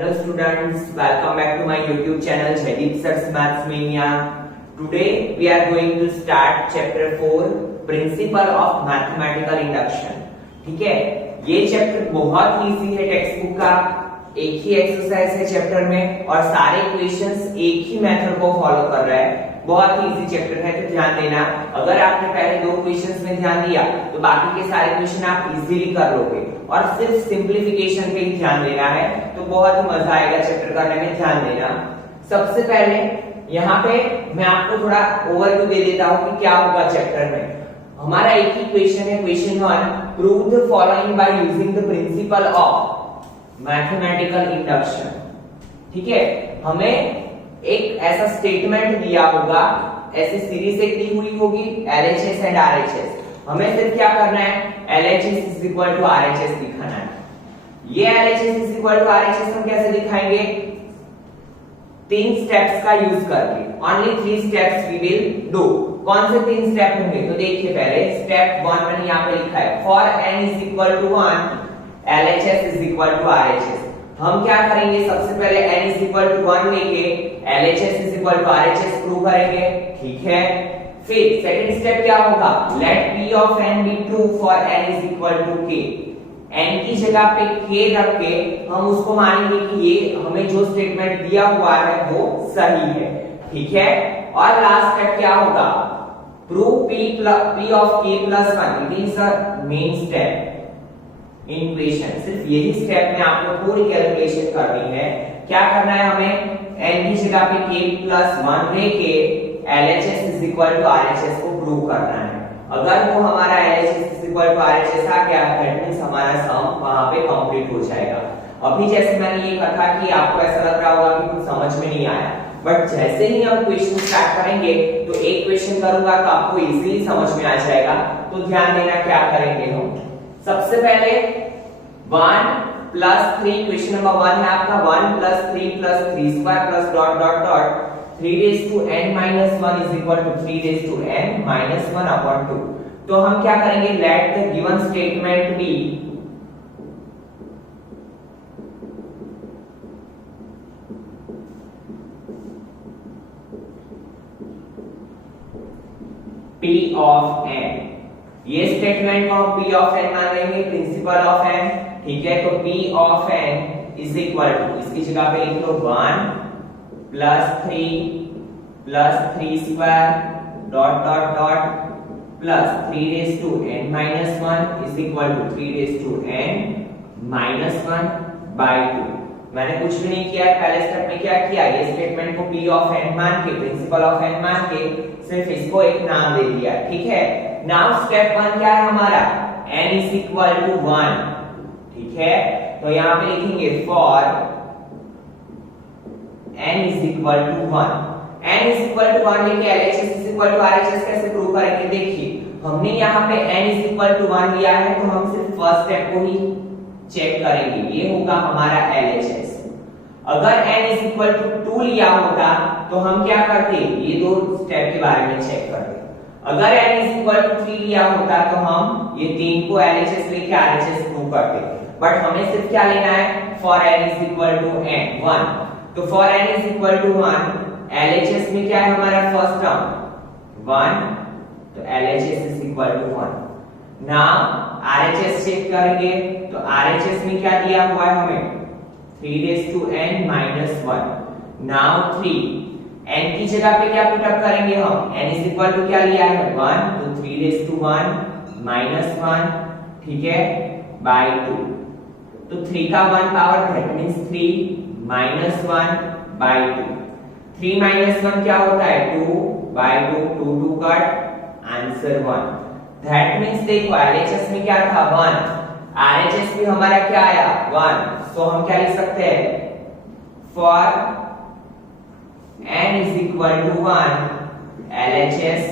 Hello students, welcome back to my YouTube channel Jaideep Sir's Maths Mania. Today we are going to start chapter 4 Principle of Mathematical Induction. ठीक है, ये chapter बहुत easy है text book का, एक ही exercise है chapter में और सारे क्वेश्चंस एक ही मेथड को फॉलो कर रहा है। बहुत ही इजी चैप्टर है, तो ध्यान देना। अगर आपने पहले दो क्वेश्चंस में ध्यान दिया तो बाकी के सारे क्वेश्चन आप इजीली कर लोगे और सिर्फ सिंपलीफिकेशन पे ही ध्यान देना है, तो बहुत ही मजा आएगा चैप्टर करने में। ध्यान देना। सबसे पहले यहाँ पे मैं आपको थोड़ा ओवरव्यू दे देता हूँ कि क्या होगा चैप्टर में। हमारा एक ही क्वेश्चन है, question 1, prove the following by using the principal of mathematical induction. ठीक है, हमें एक ऐसा स्टेटमेंट दिया होगा, ऐसी सीरीज एक दी हुई होगी LHS एंड RHS। हमें सिर्फ क्या करना है, LHS is equal to RHS दिखाना है। ये LHS is equal to RHS हम कैसे दिखाएंगे? 3 स्टेप्स का यूज करके। Only 3 steps we will do. कौन से 3 स्टेप होंगे? तो देखिए, पहले स्टेप 1 मैंने यहाँ पे लिखा है, for n is equal to 1 LHS is equal to RHS। हम क्या करेंगे? सबसे पहले n इज इक्वल टू 1 लेके LHS is equal to RHS prove करेंगे। ठीक है, फिर सेकंड स्टेप क्या होगा? Let p of n be true for n is equal to k। n की जगह पे k रख के हम उसको मानेंगे कि ये हमें जो स्टेटमेंट दिया हुआ है वो सही है। ठीक है, और लास्ट स्टेप क्या होगा? Prove p of k plus 1। It is a main step in equation. सिर्फ यही स्टेप में आपको पूरी कैलकुलेशन करनी है। क्या करना है हमें? n की जगह पे k प्लस 1 लेके LHS is equal to RHS को प्रूव करना है। अगर वो हमारा LHS is equal to RHS आ गया, दैट मींस हमारा सम वहां पे कंप्लीट हो जाएगा। अभी जैसे मैंने ये कहा था कि आपको ऐसा लग रहा होगा कि कुछ समझ में नहीं आया, बट जैसे ही हम क्वेश्चन स्टार्ट करेंगे तो एक क्वेश्चन करूंगा तो आपको इजीली समझ में आ जाएगा। तो ध्यान देना, क्या करेंगे हम? सबसे पहले 1 प्लस 3, क्वेश्चन नंबर 1 है आपका 1 plus 3 plus 3 square plus dot dot dot 3 raise to n minus 1 is equal to 3 raise to n minus 1 upon 2। तो हम क्या करेंगे? Let the given statement be p of n। ये स्टेटमेंट को हम p of n मान लेंगे, principle of n। ठीक है, तो p of n is equal to, इसकी जगह पे लिख लो 1 plus 3 square dot dot dot plus 3 raise to n minus 1 is equal to 3 raise to n minus 1 by 2। मैंने कुछ भी नहीं किया है। पहले स्टेप में क्या किया? ये स्टेटमेंट को p ऑफ n मान के, प्रिंसिपल ऑफ n मान के सिर्फ इसको एक नाम दे दिया। ठीक है, नाउ स्टेप 1 क्या है हमारा? n is equal to 1। ठीक है, तो यहां पे लिखेंगे for n is equal to 1। n is equal to 1 लेके LHS is equal to RHS कैसे प्रूव करेंगे? देखिए, हमने यहाँ पे n इज इक्वल टू 1 लिया है, तो हम सिर्फ फर्स्ट स्टेप को ही चेक करेंगे। ये होगा हमारा LHS। अगर n इज इक्वल टू 2 लिया होता तो हम क्या करते? ये दो स्टेप के बारे में चेक करते। अगर n इज इक्वल टू 3 लिया होता तो हम ये 3 को LHS लेके RHS प्रूव करते। बट हमें सिर्फ क्या लेना है? For n is equal to 1। तो for n is equal to 1, LHS में क्या है हमारा फर्स्ट टर्म 1, तो LHS is equal to 1। Now RHS check करेंगे, तो RHS में क्या दिया हुआ है हमें? 3 raise to n minus 1। Now 3, n की जगह पे क्या पुट अप करेंगे हम? n इज इक्वल टू क्या लिया है? 1, तो 3 रेज़ टू 1 माइनस 1, ठीक है, बाय 2। तो 3 का 1 power, that means 3 minus 1 by 2। 3 minus 1 क्या होता है? 2 by 2, 2 2 cut, answer 1। That means देखो, LHS में क्या था? 1, RHS भी हमारा क्या आया? 1। सो हम क्या लिख सकते हैं? For n is equal to 1 LHS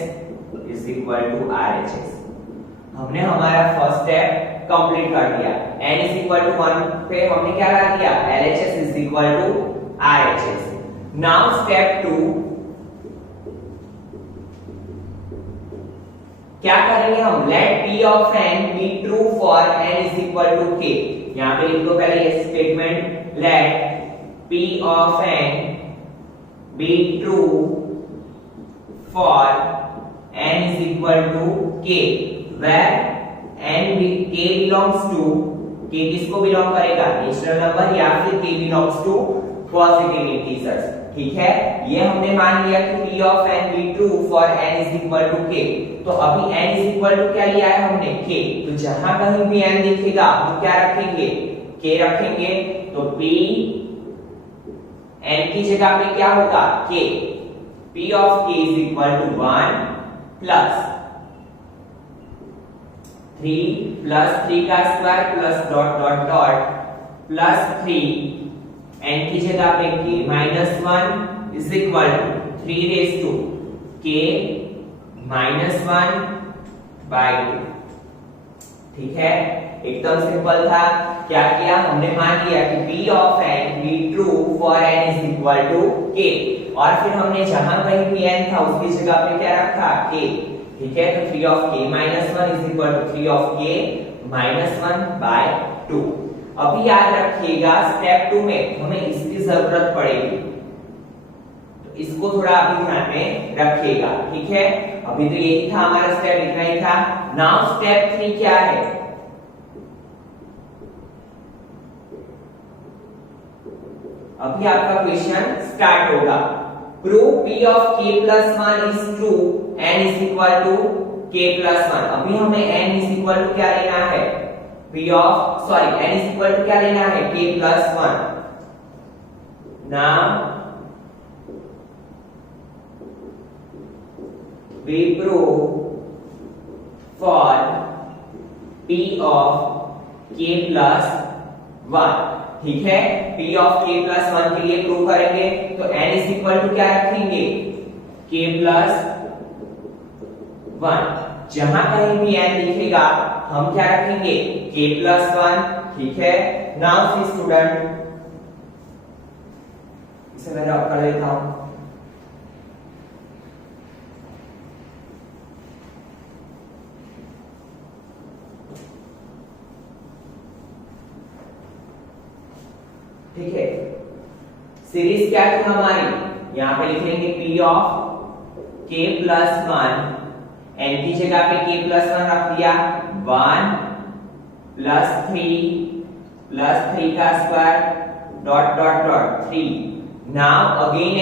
is equal to RHS। हमने हमारा फर्स्ट स्टेप कंप्लीट कर दिया। n इज इक्वल टू 1 पे हमने क्या लगा दिया? LHS is equal to RHS। Now step 2, क्या करेंगे हम? Let p of n be true for n is equal to k। यहाँ पे लिख लो पहले ये statement, let P of n be true for n is equal to k, where k belongs to, k किसको बिलोंग करेगा, natural number या फिर k belongs to positive integers. ठीक है, ये हमने मान लिया कि p of n be true for n is equal to k। तो अभी n is equal to क्या लिया है हमने, k। तो जहां कहीं भी n दिखेगा हम क्या रखेंगे, k रखेंगे। तो p n की जगह पे क्या होगा, k। p of k is equal to 1 plus 3 plus 3 का square plus dot dot dot plus 3 n की जगह पे k minus 1 is equal to 3 raised to k minus 1 by 2। ठीक है, एकदम सिंपल था। क्या किया हमने, मान लिया कि p of n be true for n is equal to k, और फिर हमने जहां कहीं भी n था उसकी जगह पे क्या रखा, k। ठीक है, तो 3 of k minus 1 is equal to 3 of k minus 1 by 2। अभी याद रखिएगा स्टेप 2 में हमें इसकी जरूरत पड़ेगी, तो इसको थोड़ा अभी ध्यान में रखिएगा। ठीक है, अभी तो यही था हमारा स्टेप, इतना ही था। नाउ स्टेप 3 क्या है, अभी आपका क्वेश्चन स्टार्ट होगा। Prove p of k plus 1 is true n is equal to k plus 1। अभी हमें n is equal to क्या लेना है, n is equal to क्या लेना है, k plus 1। Now we prove for p of k plus 1। ठीक है, p of k plus 1 के लिए प्रूव करेंगे तो n is equal to क्या रखेंगे, k plus 1। जहां कहीं भी n दिखेगा हम क्या रखेंगे, k plus 1। ठीक है, नाउ सी स्टूडेंट, इसे मैं ड्रॉप कर लेता हूं। ठीक है, सीरीज क्या थी हमारी, यहां पे लिखेंगे p of k plus 1, n की जगह पे k plus 1 रख दिया, 1 plus 3 का square dot dot dot 3। Now again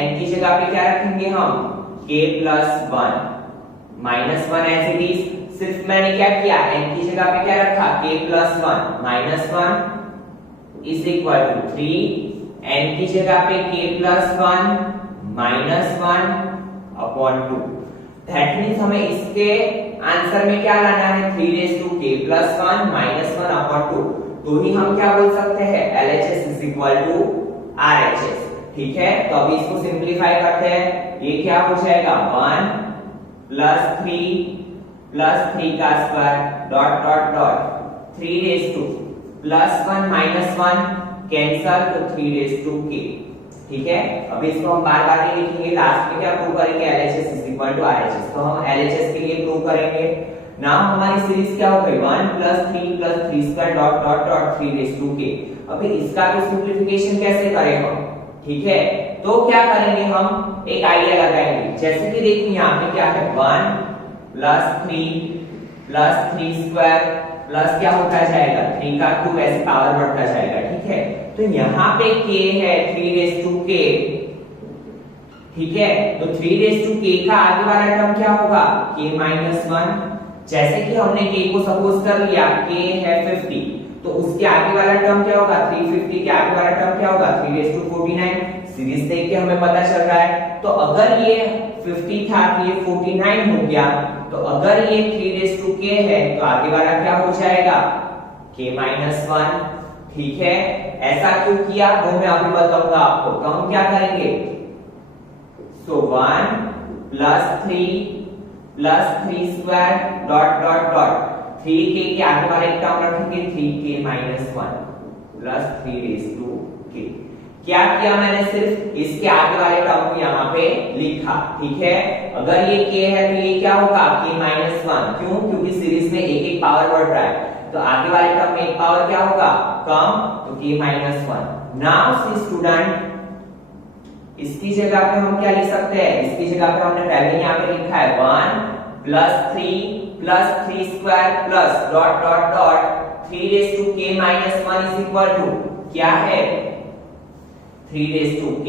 n की जगह पे क्या रखेंगे हम, k plus 1 minus 1 as it is. सिर्फ मैंने क्या किया, n की जगह पे क्या रखा, k plus 1 minus 1 is equal to 3, n की जगह पे k plus 1 minus 1 upon 2। That means हमें इसके आंसर में क्या लाना है, 3 raised to k plus 1 minus 1 upon 2। तो ही हम क्या बोल सकते हैं, LHS is equal to RHS। ठीक है, तो अभी इसको सिंप्लीफाई करते हैं, ये क्या हो जाएगा, 1 plus 3 का square dot dot dot 3 raised to plus 1 minus 1 cancel, तो 3 raised to k। ठीक है, अब इसको हम बार बार नहीं लिखेंगे, लास्ट में क्या प्रूव करेंगे, LHS is equal to RHS। तो हम LHS के लिए प्रूव करेंगे। नाउ हमारी सीरीज क्या हो गई, 1 plus 3 square dot dot dot 3 raised to k। अभी इसका भी सिंपलीफिकेशन कैसे करें हम, ठीक है, तो क्या करेंगे, हम एक आइडिया लगाएंगे। जैसे कि देखिए यहाँ पे क्या है, 1 plus 3 स्क्वायर प्लस क्या होता जाएगा, 3 का क्यूब, ऐसे पावर बढ़ता जाएगा। ठीक है, तो यहाँ पे k है 3 raised to k। ठीक है, तो 3 raised to k का आगे वाला टर्म क्या होगा, k minus 1। जैसे कि हमने k को सपोज कर लिया k है 50, तो उसके आगे वाला टर्म क्या होगा, 350 के आगे वाला टर्म क्या होगा, 3 raised to 49। सीरीज देख के हमें पता चल रहा है। तो अगर ये 50 था तो ये 49 हो गया, तो अगर ये 3 raised to k है तो आगे वाला क्या हो जाएगा, k minus 1। ठीक है, ऐसा क्यों किया वो मैं अभी बताऊंगा आपको। तो हम क्या करेंगे, सो 1 plus 3 square dot dot dot 3k के आगे वाला एक टर्म रखेंगे, 3k minus 1 plus 3 raised to k। क्या किया मैंने, सिर्फ इसके आगे वाले टर्म को यहाँ पे लिखा। ठीक है, अगर ये k है तो ये क्या होगा, k minus 1। क्यों, क्योंकि सीरीज में एक पावर बढ़ रहा है, तो आगे वाले टर्म में एक पावर क्या होगा, कम, तो k minus 1। Now see student, इसकी जगह पे हम क्या लिख सकते हैं, इसकी जगह पे हमने पहले यहाँ पे लिखा है 1 plus 3 square plus dot dot dot 3 raise to k minus 1 is equal to क्या है 3 raise to k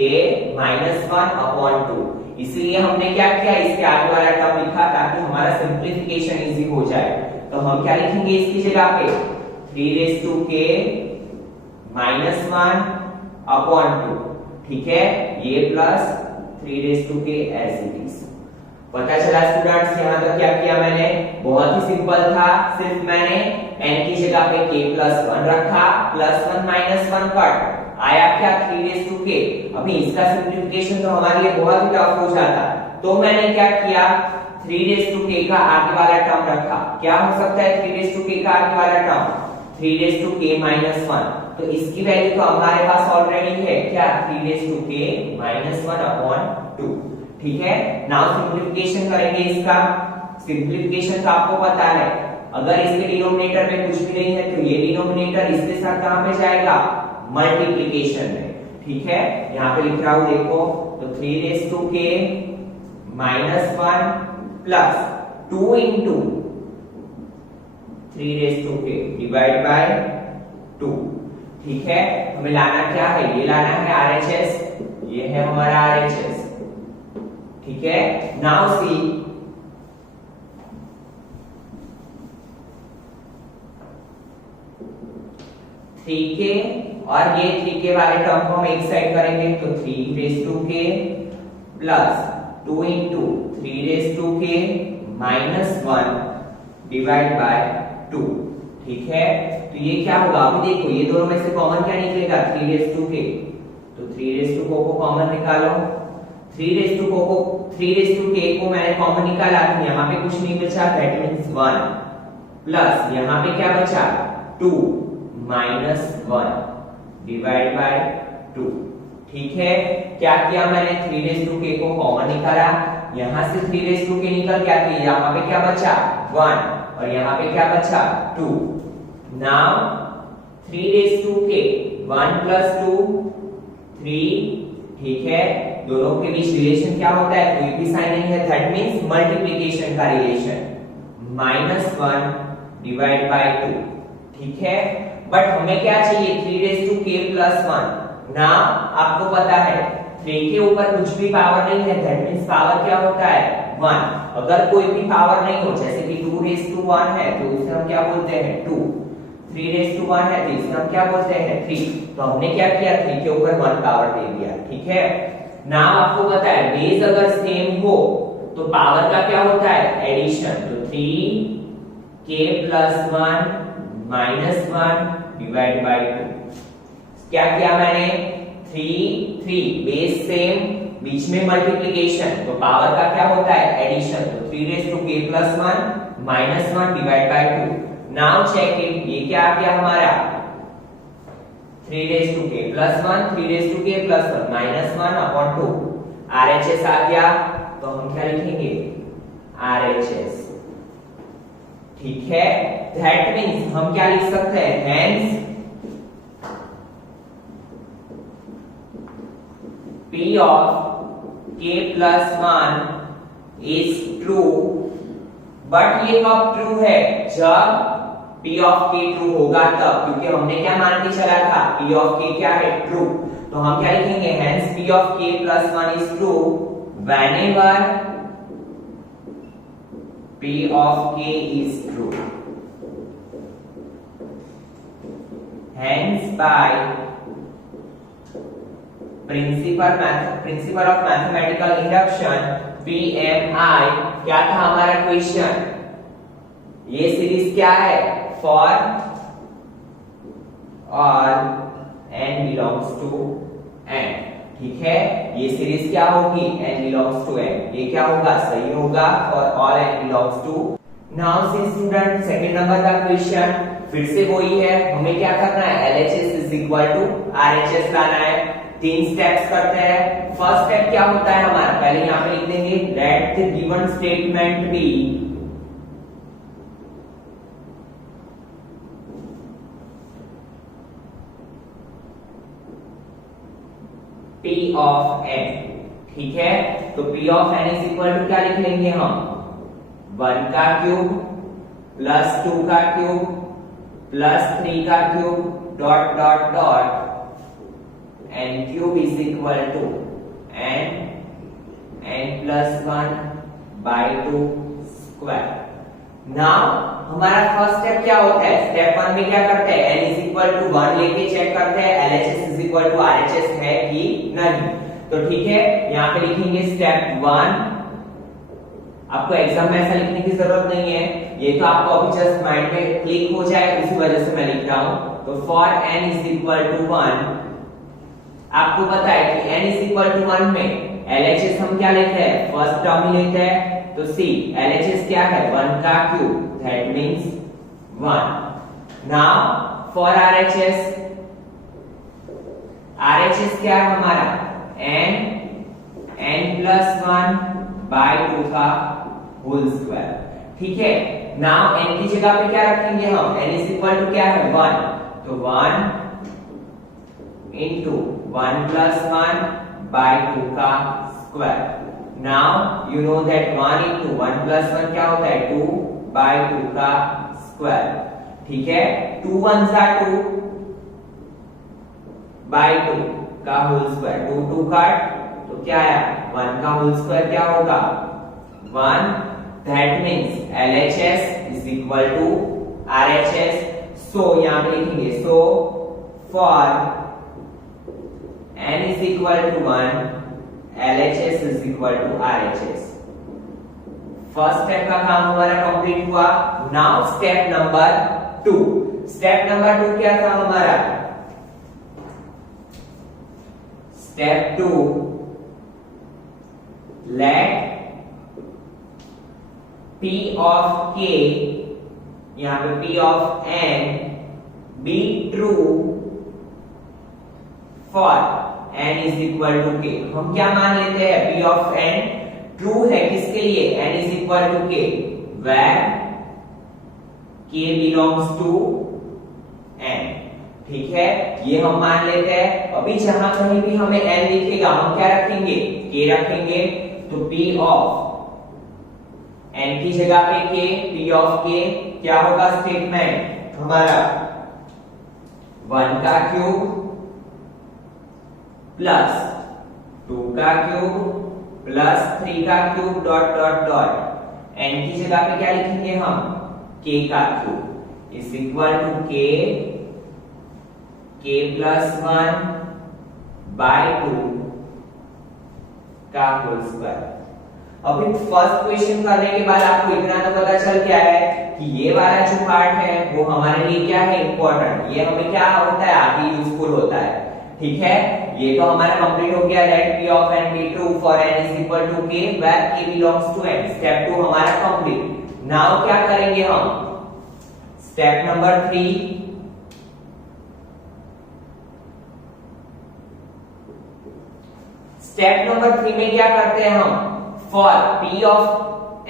minus 1 upon 2। इसलिए हमने क्या किया, इसके आगे वाला टर्म लिखा ताकि हमारा सिंप्लीफिकेशन इजी हो जाए। तो हम क्या लिखेंगे इसकी जगह पे 3 raise to k minus 1 upon 2, ठीक है, ये plus 3 raise to k as it is. पता चला स्टूडेंट्स, यहाँ तक क्या किया मैंने, बहुत ही सिंपल था, सिर्फ मैंने n की जगह पे k प्लस 1 रखा, प्लस 1 माइनस 1 कट आया क्या 3 रेज टू k। अभी इसका सिंप्लीफिकेशन तो हमारे लिए बहुत ही टफ हो जाता, तो मैंने क्या किया 3 रेज टू k का आगे वाला टर्म रखा। क्या हो सकता है 3 रेज टू k का आगे वाला term 3 raise to k minus 1, तो इसकी वैल्यू तो हमारे पास ऑलरेडी है क्या 3 raise to k minus 1 upon 2, ठीक है। नाउ सिंप्लीफिकेशन करेंगे इसका। सिंप्लीफिकेशन तो आपको पता है, अगर इसके डिनोमिनेटर में कुछ भी नहीं है तो ये डिनोमिनेटर इसके साथ कहां पे जाएगा, मल्टीप्लिकेशन में, ठीक है। यहाँ पे लिख रहा हूं देखो, तो 3 raise to k minus 1 plus 2 into 3 raise to k divide by 2, ठीक है। हमें लाना क्या है, ये लाना है RHS, ये है हमारा RHS, ठीक है। नाउ सी, थ्री के और ये 3k वाले टर्म को हम एक साइड करेंगे, तो 3 raise to k plus 2 into 3 raise to k minus 1 divide by 2, ठीक है। तो ये क्या होगा, अभी देखो ये दोनों में से कॉमन क्या निकलेगा 3 रेज टू k, तो 3 रेज टू को कॉमन निकालो, 3 रेज टू k को मैंने कॉमन निकाला, तो यहाँ पे कुछ नहीं बचा, दैट मींस 1 प्लस यहाँ पे क्या बचा 2 माइनस 1 डिवाइड बाय 2, ठीक है। क्या किया मैंने 3 रेज टू k को कॉमन निकाला, यहां से 3 रेज टू k निकल क्या, यहाँ पे क्या बचा 1 और यहाँ पे क्या बचा 2। Now 3 raise to k 1 plus 2 3, ठीक है। दोनों के बीच रिलेशन क्या होता है, कोई भी साइन नहीं है, दैट मींस मल्टीप्लिकेशन का रिलेशन, माइनस 1 डिवाइड बाय 2, ठीक है। बट हमें क्या चाहिए 3 रेज टू k प्लस 1। ना आपको पता है 3 के ऊपर कुछ भी पावर नहीं है, दैट मींस पावर क्या होता है 1। अगर कोई भी पावर नहीं हो, जैसे कि 2 रेज टू 1 है तो इसे हम क्या बोलते हैं 2, 3 रेज टू 1 है तो इसे हम क्या बोलते हैं 3। तो हमने क्या किया 3 के ऊपर 1 पावर दे दिया, ठीक है। ना आपको पता है बेस अगर सेम हो तो पावर का क्या होता है एडिशन, तो 3k plus 1 minus 1 divide by 2। क्या किया मैंने 3 बेस सेम, बीच में मल्टीप्लिकेशन, तो पावर का क्या होता है एडिशन, तो 3 raise to k plus 1 minus 1 divide by 2। Now check it, ये क्या आ गया हमारा 3 raise to k plus 1 3 raise to k plus 1 minus 1 upon 2, RHS आ गया, तो हम क्या लिखेंगे RHS, ठीक है। दैट मींस हम क्या लिख सकते हैं, hence P of k plus 1 is true, but ये कब ट्रू है, जब P of k ट्रू होगा तब, क्योंकि हमने क्या मान के चला था P of k क्या है ट्रू। तो हम क्या लिखेंगे hence P of k plus 1 is true whenever P of k is true, hence by principle of mathematical induction PMI, क्या था हमारा क्वेश्चन, ये सीरीज क्या है for all n belongs to n, ठीक है। ये सीरीज क्या होगी n बिलोंग्स टू n, ये क्या होगा सही होगा for all n belongs to. Now see student second number का क्वेश्चन फिर से वही है, हमें क्या करना है LHS is equal to RHS लाना है। 3 स्टेप्स करते हैं। फर्स्ट स्टेप क्या होता है हमारा, पहले यहां पे लिख देंगे let the given statement be P of n, ठीक है। तो P of n is equal to क्या लिख लेंगे हम, 1 का क्यूब प्लस 2 का क्यूब प्लस 3 का cube dot dot dot n cube is equal to n plus 1 by 2 square. Now हमारा फर्स्ट स्टेप क्या होता है, स्टेप 1 में क्या करते हैं, n इज इक्वल टू 1 लेके चेक करते हैं LHS is equal to RHS है कि नहीं। तो ठीक है, यहाँ पे लिखेंगे स्टेप 1। आपको एग्जाम में ऐसा लिखने की जरूरत नहीं है, ये तो आपको अभी जस्ट माइंड में क्लिक हो जाए, उसी वजह से मैं लिख रहा हूं। तो for n is equal to 1, आपको पता है कि n इज इक्वल टू 1 में LHS हम क्या लेते हैं, फर्स्ट टर्म ही लेते हैं। तो सी LHS क्या है, 1 का cube, that means 1। Now for RHS क्या है हमारा, n प्लस 1 बाय 2 का होल स्क्वायर, ठीक है। नाउ n की जगह पे क्या रखेंगे हम, n इज इक्वल टू क्या है, 1। तो 1 इंटू 1 प्लस 1 बाय 2 का square. Now you know that 1 into 1 plus 1 क्या होता है, 2 बाय 2 का स्क्वायर, ठीक है। 2 1 जा 2 बाय 2 का होल स्क्वायर, 2 2 काट तो क्या आया, 1 का होल स्क्वायर क्या होगा, 1। That means LHS is equal to RHS। So यहां पे लिखेंगे, so for n is equal to 1 LHS is equal to RHS। First step का काम हमारा कंप्लीट हुआ। Now step number 2। Step number 2 क्या था हमारा, step 2, let P of k, यहां पे P of n be true for n is equal to k। हम क्या मान लेते हैं, P of n ट्रू है किसके लिए, n is equal to k where k belongs to n, ठीक है। ये हम मान लेते हैं। अभी जहां कहीं भी हमें n दिखेगा हम क्या रखेंगे, k रखेंगे। तो P of n की जगह पे k, P of k क्या होगा स्टेटमेंट हमारा, 1 का क्यूब प्लस 2 का क्यूब प्लस 3 का cube dot dot dot, n की जगह पे क्या लिखेंगे हम, k का cube is equal to k plus 1 by 2 का होल स्क्वायर। अभी फर्स्ट क्वेश्चन करने के बाद आपको इतना तो पता चल गया है कि ये वाला जो पार्ट है वो हमारे लिए क्या है, इंपॉर्टेंट। ये हमें क्या होता है, आगे यूजफुल होता है, ठीक है। ये तो हमारा कंप्लीट हो गया। Let P of n be true for n is equal to k where k belongs to n। Step 2 हमारा कंप्लीट। नाउ क्या करेंगे हम, स्टेप नंबर 3। स्टेप नंबर 3 में क्या करते हैं हम, फॉर P of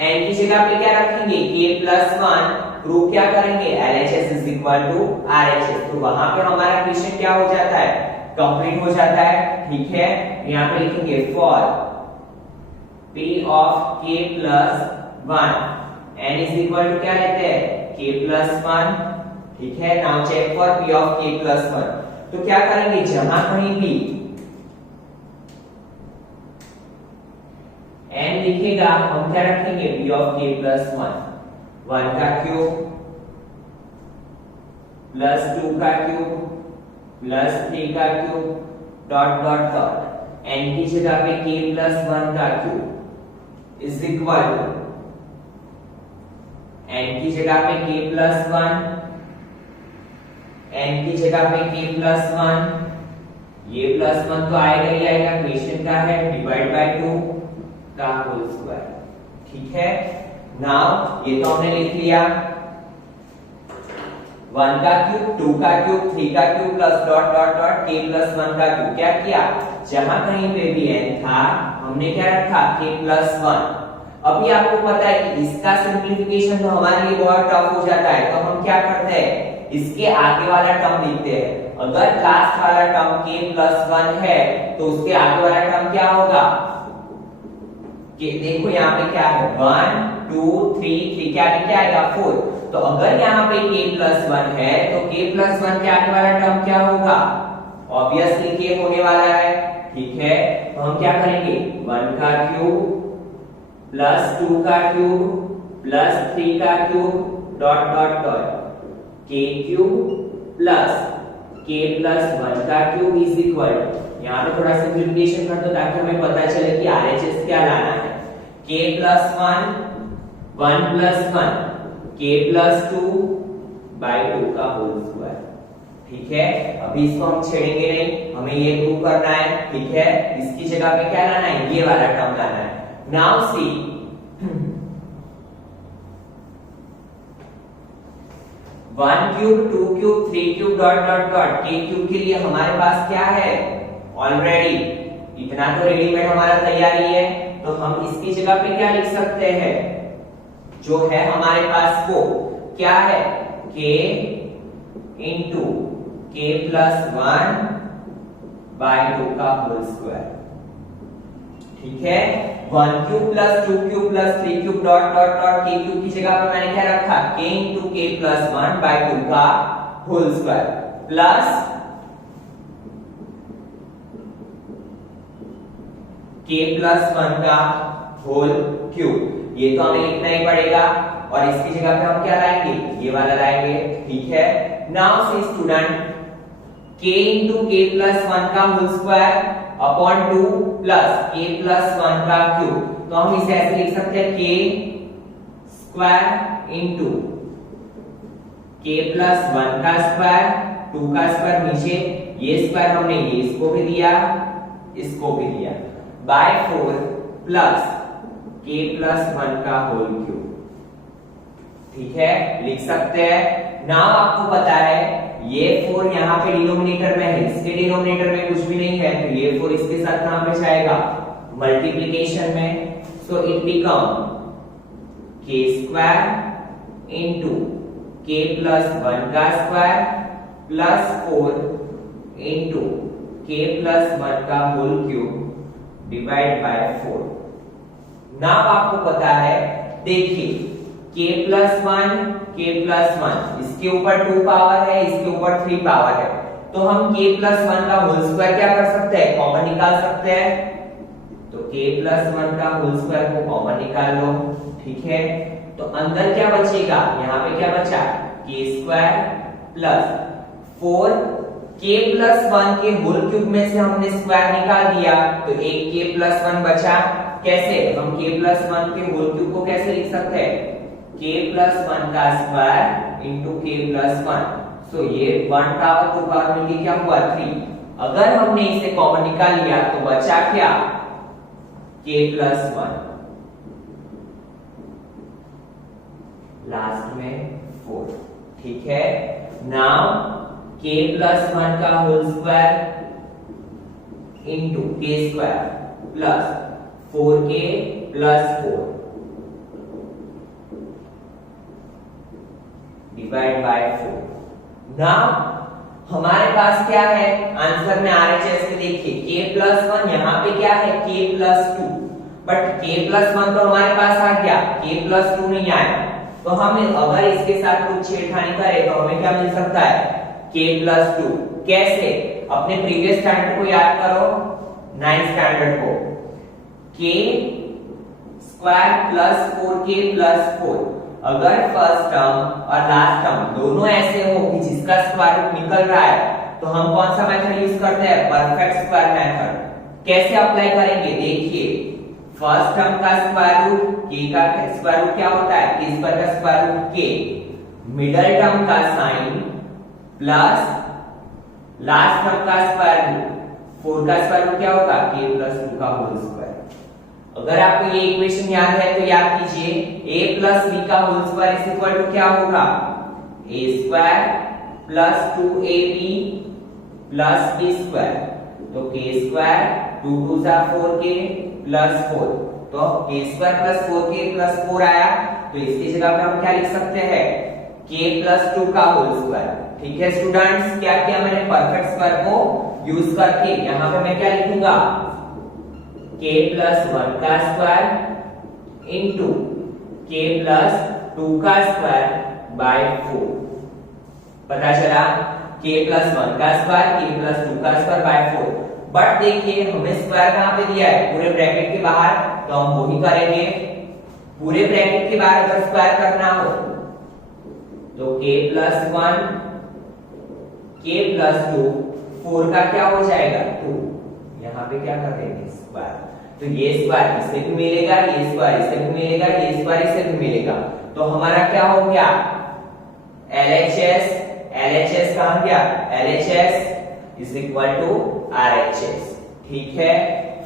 n की जगह पे क्या रखेंगे, k प्लस 1, प्रूव क्या करेंगे, LHS is equal to RHS। तो वहां पे हमारा क्वेश्चन क्या हो जाता है, कंप्लीट हो जाता है, ठीक है। यहां पे लिखेंगे for P of k plus 1, n is equal to क्या लेते हैं, k प्लस 1, ठीक है। Now check for P of k plus 1। तो क्या करेंगे, जहां कहीं भी n लिखेगा हम क्या रखेंगे, P of k प्लस 1, 1 का क्यूब प्लस 2 का क्यूब प्लस 3 का cube dot dot dot, n की जगह पे k प्लस 1 का cube is equal to n की जगह पे k प्लस 1, n की जगह पे k प्लस 1, ये प्लस 1 तो आएगा ही आएगा, क्वेश्चन का है डिवाइड बाय 2 का होल स्क्वायर, ठीक है। नाउ ये तो हमने लिख लिया, 1 का क्यूब, 2 का क्यूब, 3 का cube plus dot dot dot k plus 1 का क्यूब। क्या किया, जहां कहीं पे भी n था हमने क्या रखा, k प्लस 1। अभी आपको पता है कि इसका सिंप्लीफिकेशन तो हमारे लिए बहुत टफ हो जाता है, तो हम क्या करते हैं, इसके आगे वाला टर्म लिखते हैं। अगर लास्ट वाला टर्म k प्लस 1 है तो उसके आगे वाला टर्म क्या होगा, कि देखो यहाँ पे क्या है 1 2 3 3 के आगे क्या आएगा 4। तो अगर यहाँ पे k प्लस 1 है तो k प्लस 1 के आगे वाला टर्म क्या होगा, ऑब्वियसली k होने वाला है। ठीक है, तो हम क्या करेंगे 1 का क्यूब प्लस 2 का क्यूब प्लस 3 का cube dot dot dot k cube plus k plus 1 का क्यूब इज इक्वल, यहाँ पे थोड़ा सिंप्लीफिकेशन कर दो ताकि हमें पता चले कि RHS क्या लाना है। k plus 1 1 plus 1 k plus 2 by 2 का होल स्क्वायर। ठीक है, अभी इसको हम छेड़ेंगे नहीं, हमें ये प्रूव करना है। ठीक है, इसकी जगह पे क्या लाना है, ये वाला टर्म लाना है। नाउ सी 1 cube 2 cube 3 cube dot dot dot k cube के लिए हमारे पास क्या है, ऑलरेडी इतना तो रेडीमेड हमारा तैयारी है। तो हम इसकी जगह पे क्या लिख सकते हैं, जो है हमारे पास वो क्या है k into k plus 1 by 2 का होल स्क्वायर। ठीक है, 1 cube plus 2 cube plus 3 cube dot dot dot k cube की जगह पे मैंने क्या रखा, k into k plus 1 by 2 का whole square plus k plus 1 का होल क्यूब। ये तो हमें लिखना ही पड़ेगा और इसकी जगह पे हम क्या लाएंगे, ये वाला लाएंगे। ठीक है, now see student k into k plus 1 का whole square upon 2 plus k plus 1 का क्यूब। तो हम इसे ऐसे लिख सकते हैं k square into k plus 1 का स्क्वायर 2 का स्क्वायर नीचे, ये स्क्वायर हमने ये इसको भी दिया इसको भी दिया बाय 4 प्लस k प्लस 1 का होल क्यूब। ठीक है, लिख सकते हैं। नाउ आपको पता है ये 4 यहाँ पे डिनोमिनेटर में है, इसके डिनोमिनेटर में कुछ भी नहीं है, तो ये 4 इसके साथ कहां पे जाएगा, मल्टीप्लिकेशन में। So it become k square into k plus 1 का square plus 4 into k plus 1 का whole cube divide by 4। Now आपको पता है, देखिए k प्लस 1 इसके ऊपर 2 पावर है, इसके ऊपर 3 पावर है, तो हम k प्लस 1 का होल स्क्वायर क्या कर सकते हैं, कॉमन निकाल सकते हैं। तो k प्लस 1 का होल स्क्वायर को कॉमन निकाल लो। ठीक है, तो अंदर क्या बचेगा, यहाँ पे क्या बचा, k square plus 4 k plus 1 के होल क्यूब में से हमने स्क्वायर निकाल दिया, तो एक k प्लस 1 बचा। कैसे, हम k प्लस 1 के होल क्यूब को कैसे लिख सकते हैं, k प्लस 1 का स्क्वायर इंटू k प्लस 1। सो ये 1 पावर 2 पावर मिलके क्या हुआ 3। अगर हमने इसे कॉमन निकाल लिया तो बचा क्या, k प्लस 1 लास्ट में 4। ठीक है, नाउ k प्लस 1 का whole square into k square plus 4k plus 4 divide by 4। Now हमारे पास क्या है, आंसर में RHS में देखिए k प्लस 1 यहाँ पे क्या है k plus 2, but k plus 1 तो हमारे पास आ गया, k प्लस 2 नहीं आया। तो हम अगर इसके साथ कुछ छेड़खानी करें तो हमें क्या मिल सकता है, k प्लस 2। कैसे, अपने प्रीवियस स्टैंडर्ड को याद करो, 9th स्टैंडर्ड को, k square plus 4k plus 4। अगर फर्स्ट टर्म और लास्ट टर्म दोनों ऐसे हो कि जिसका स्क्वायर रूट निकल रहा है, तो हम कौन सा मेथड यूज करते हैं, परफेक्ट स्क्वायर मेथड। कैसे अप्लाई करेंगे, देखिए फर्स्ट टर्म का स्क्वायर रूट k का स्क्वायर रूट क्या होता है, k स्क्वायर का square root k, middle term का साइन प्लस लास्ट टर्म का स्क्वायर रूट 4 का स्क्वायर रूट क्या होगा, k प्लस 2 का होल स्क्वायर। अगर आपको ये इक्वेशन याद है तो याद कीजिए, a प्लस b का whole square is equal to क्या होगा, a square plus 2ab plus b square. तो k स्क्वायर 2 2 जा 4k प्लस 4, तो k square plus 4k plus 4 आया। तो इसकी जगह पे हम क्या लिख सकते हैं, k प्लस 2 का होल स्क्वायर। ठीक है स्टूडेंट्स, क्या किया मैंने परफेक्ट स्क्वायर को यूज करके, यहां पे मैं क्या लिखूंगा k प्लस 1 का स्क्वायर इंटू k प्लस 2 का स्क्वायर बाय 4। पता चला k प्लस 1 का स्क्वायर k प्लस 2 का स्क्वायर बाय 4। बट देखिए हमें स्क्वायर कहां पे दिया है, पूरे ब्रैकेट के बाहर, तो हम वही करेंगे। पूरे ब्रैकेट के बाहर अगर स्क्वायर करना हो तो k प्लस 1 k प्लस 2 4 का क्या हो जाएगा 2। यहाँ पे क्या कर देंगे स्क्वायर, तो ये स्क्वायर इससे भी मिलेगा, ये स्क्वायर इससे भी मिलेगा, ये स्क्वायर इससे भी मिलेगा। तो हमारा क्या हो गया LHS, LHS कहां गया LHS is equal to RHS। ठीक है,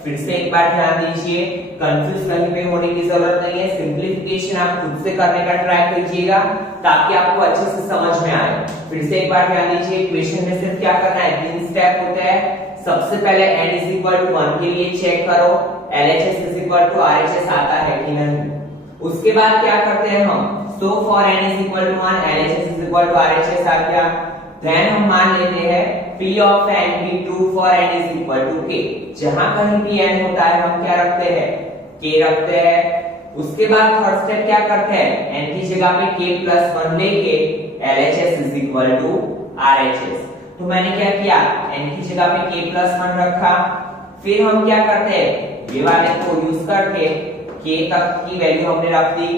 फिर से एक बार ध्यान दीजिए, कंफ्यूज कहीं पे होने की जरूरत नहीं है। सिंपलीफिकेशन आप खुद से करने का ट्राई कीजिएगा ताकि आपको अच्छे से समझ में आए। फिर से एक बार ध्यान दीजिए, इक्वेशन में सिर्फ क्या करना है, 3 स्टेप होते हैं। सबसे पहले n इज इक्वल टू 1 के लिए चेक करो LHS is equal to RHS आता है कि नहीं। उसके बाद क्या करते हैं हम, so for n is equal to 1 LHS is equal to RHS आ गया। देन हम मान लेते हैं P of n be true for n is equal to k। जहां कहीं भी n होता है हम क्या रखते हैं k रखते हैं। उसके बाद थर्ड स्टेप क्या करते हैं, n की जगह पे k प्लस 1 लेके LHS is equal to RHS। तो मैंने क्या किया, n की जगह पे k प्लस 1 रखा। फिर हम क्या करते हैं, ये वाले को यूज करके k तक की वैल्यू हमने रख दी,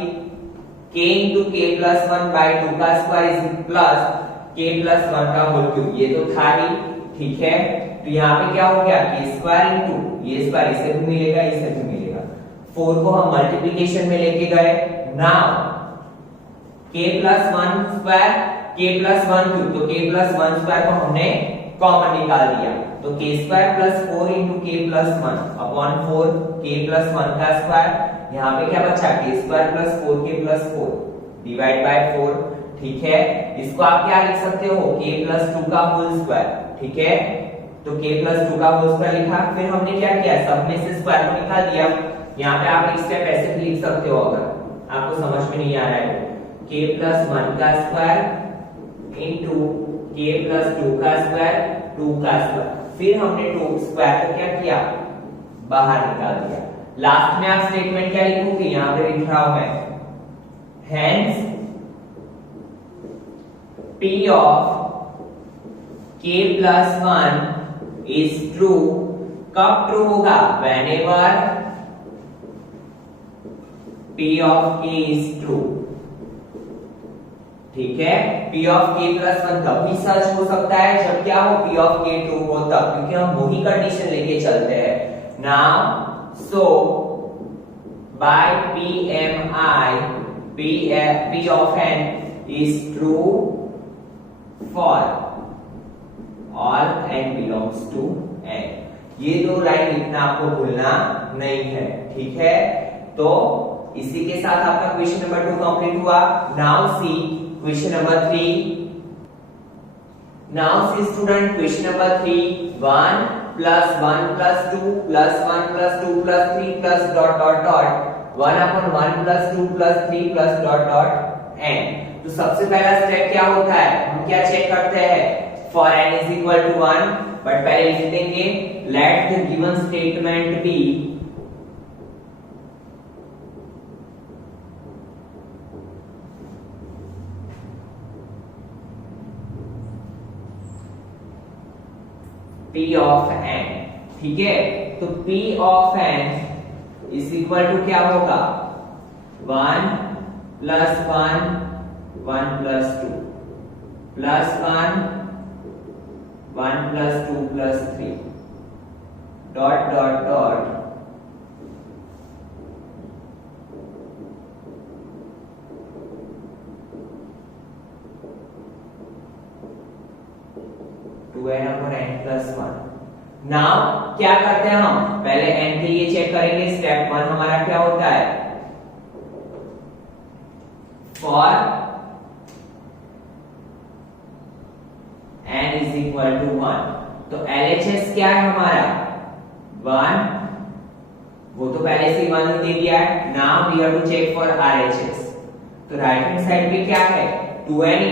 k into k plus 1 by 2 का square is plus k plus 1 का होल क्यूब। ये तो था ही, ठीक है। तो यहाँ पे क्या हो गया k स्क्वायर इंटू ये स्क्वायर, इसे भी मिलेगा इसे भी मिलेगा। 4 को हम मल्टीप्लिकेशन में लेके गए। Now k plus 1 square k plus 1 cube, तो k प्लस 1 स्क्वायर को हमने कॉमन निकाल दिया, तो k square plus 4 into k plus 1 upon 4 k plus 1 का स्क्वायर। यहाँ पे क्या बचा k square plus 4k plus 4 divide by 4। ठीक है, इसको आप क्या लिख सकते हो k प्लस 2 का होल स्क्वायर। ठीक है, तो k प्लस 2 का होल स्क्वायर लिखा। फिर हमने क्या किया, सब में से स्क्वायर को निकाल दिया। यहाँ पे आप एक स्टेप ऐसे भी लिख सकते हो अगर आपको समझ में नहीं आ रहा है, k प्लस 1 का स्क्वायर इंटू k प्लस 2 का स्क्वायर 2 का स्क्वायर। फिर हमने 2 स्क्वायर को क्या किया, बाहर निकाल दिया। लास्ट में आप स्टेटमेंट क्या लिखोगे, यहाँ पे लिख रहा हूं मैं, hence P of k plus 1 is true। कब ट्रू होगा, whenever P of k is true। ठीक है, P of k plus 1 तभी सच हो सकता है जब क्या हो, P of k ट्रू हो तब, क्योंकि हम वही कंडीशन लेके चलते हैं। Now so by PMI P of n is true for all n belongs to n। ये दो लाइन लिखना आपको भूलना नहीं है। ठीक है, तो इसी के साथ आपका क्वेश्चन नंबर 2 कंप्लीट हुआ। Now see question number 3। Now see student question number 3। 1 plus 1 plus 2 plus 1 plus 2 plus 3 plus dot dot dot 1 upon 1 plus 2 plus 3 plus dot dot n। तो सबसे पहला स्टेप क्या होता है, हम क्या चेक करते हैं, for n is equal to 1। But पहले लिख देंगे let the given statement be p of n। ठीक है, तो p of n is equal to क्या होगा, 1 plus 1 1 plus 2 plus 1 1 plus 2 plus 3 dot dot dot 2n upon n plus 1। नाउ क्या करते हैं हम, पहले n के लिए चेक करेंगे। स्टेप 1 हमारा क्या होता है, for n is equal to 1। तो LHS क्या है हमारा 1, वो तो पहले से 1 दे दिया है। Now we have to check for RHS। तो राइट हैंड साइड पे क्या है, 2n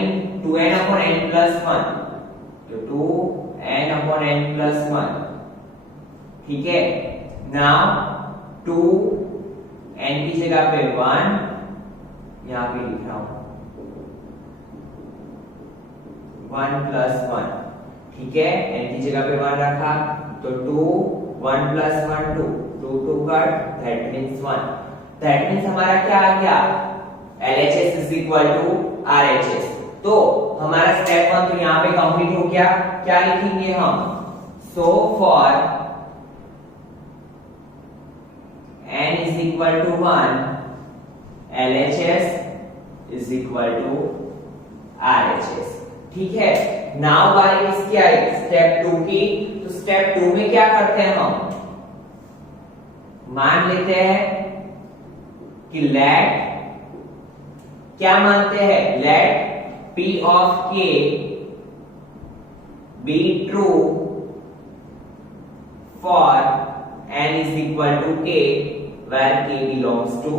upon n plus 1, तो 2n upon n plus 1, ठीक है। नाउ 2n की जगह पे 1 यहां पे लिख रहा हूं 1 plus 1, ठीक है। n की जगह पे 1 रखा तो 2 1 plus 1 2 2 2 cut, that means 1। That means हमारा क्या आ गया, LHS is equal to RHS। तो हमारा स्टेप 1 तो यहाँ पे कंप्लीट हो गया। क्या लिखेंगे हम, so for n is equal to 1 LHS is equal to RHS, ठीक है। नाउ बारी किसकी आई, स्टेप 2 की। तो स्टेप 2 में क्या करते हैं हम, मान लेते हैं कि लेट, क्या मानते हैं, late P of K be true for n is equal to K where K belongs to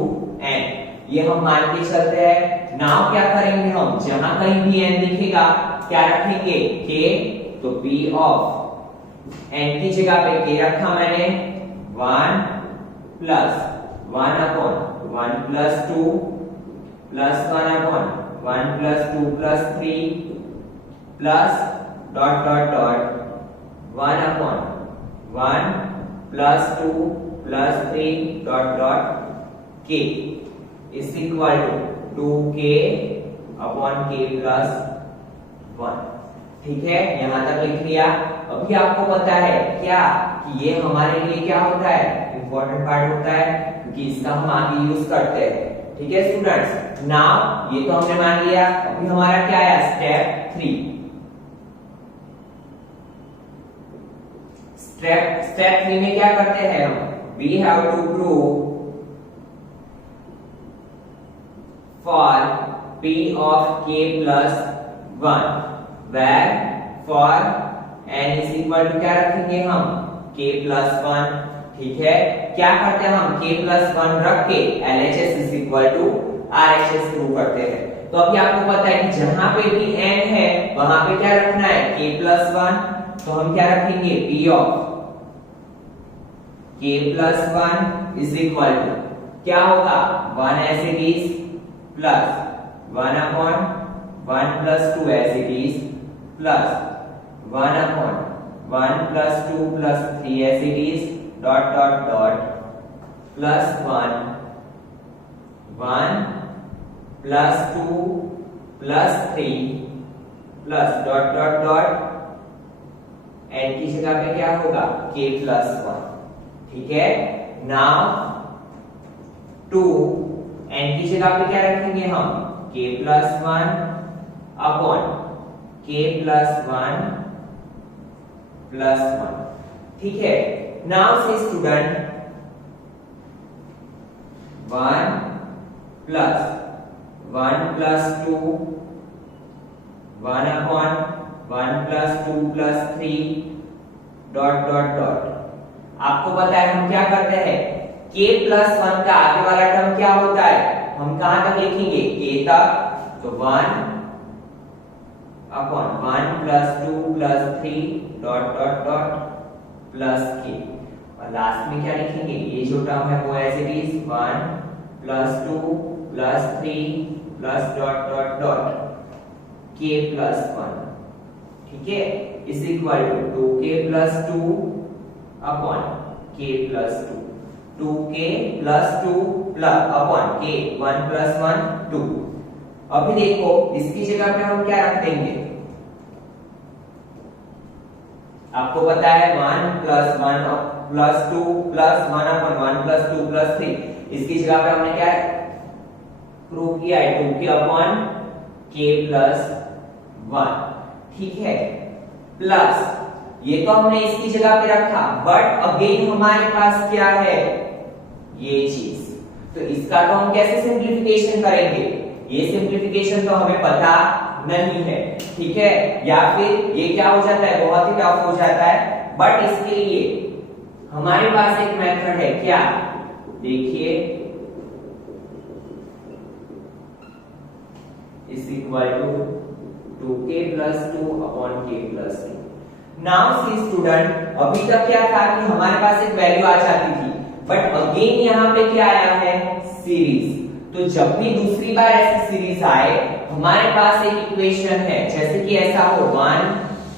n। ये हम मान के चलते हैं। नाउ क्या करेंगे हम, जहां कहीं भी n दिखेगा क्या रखेंगे, K, तो P of n की जगह पे K रखा मैंने 1 plus 1 upon 1 plus 2 plus 1 upon 1 plus 2 plus 3 plus dot dot dot 1 upon 1 plus 2 plus 3 dot dot K is equal to 2K upon K plus 1, ठीक है। यहां तक लिख लिया। अभी आपको पता है क्या कि ये हमारे लिए क्या होता है, इंपॉर्टेंट पार्ट होता है, क्योंकि इसका हम आगे यूज करते हैं, ठीक है स्टूडेंट्स। नाउ ये तो हमने मान लिया। अभी हमारा क्या आया, स्टेप 3। स्टेप 3 में क्या करते हैं हम, we have to prove for P of K plus 1 where for n is equal to क्या रखेंगे हम, K plus 1, ठीक है। क्या करते हैं हम, K plus 1 रख के LHS is equal to RHS prove करते हैं। तो अभी आपको पता है कि जहां पे भी n है वहां पे क्या रखना है, K plus 1। तो हम क्या रखेंगे, P of K plus 1 is equal to क्या होगा, 1 as it is plus 1 upon 1 plus 2 as it is plus 1 upon 1 plus 2 plus 3 as it is dot dot dot plus 1 1 plus 2 plus 3 plus dot dot dot n की जगह पे क्या होगा, K plus 1, ठीक है। Now 2 n की जगह पे क्या रखेंगे हम, K plus 1 upon K plus 1 plus 1, ठीक है। नाउ से student 1 plus 1 plus 2 1 upon 1 plus 2 plus 3 dot dot dot। आपको पता है हम क्या करते हैं, K plus 1 का आगे वाला टर्म क्या होता है, हम कहां तक लिखेंगे, K तक। तो 1 upon 1 plus 2 plus 3 dot dot dot plus K, और लास्ट में क्या लिखेंगे, ये जो टर्म है वो as it is 1 plus 2 plus 3 plus dot dot dot K plus 1, ठीक है, is equal to 2K plus 2 upon K plus 2, 2K plus 2 plus upon K 1 plus 1 2। अभी देखो इसकी जगह पे हम क्या रख देंगे, आपको पता है 1 plus 1 plus 2 plus 1 upon 1 plus 2 plus 3, इसकी जगह पे हमने क्या प्रूव किया है, 2K upon K plus 1, ठीक है। प्लस ये तो हमने इसकी जगह पे रखा, बट अगेन हमारे पास क्या है, ये चीज। तो इसका तो हम कैसे सिंप्लीफिकेशन करेंगे, ये सिंप्लीफिकेशन तो हमें पता नहीं है, ठीक है। या फिर ये क्या हो जाता है, बहुत ही टफ हो जाता है, बट इसके लिए हमारे पास एक मेथड है, क्या, देखिए is equal to 2k plus 2 upon k plus 3. Now see student, अभी तक क्या था कि हमारे पास एक वैल्यू आ जाती थी, बट अगेन यहाँ पे क्या आया है, सीरीज। तो जब भी दूसरी बार ऐसी सीरीज आए, हमारे पास एक इक्वेशन है, जैसे कि ऐसा हो 1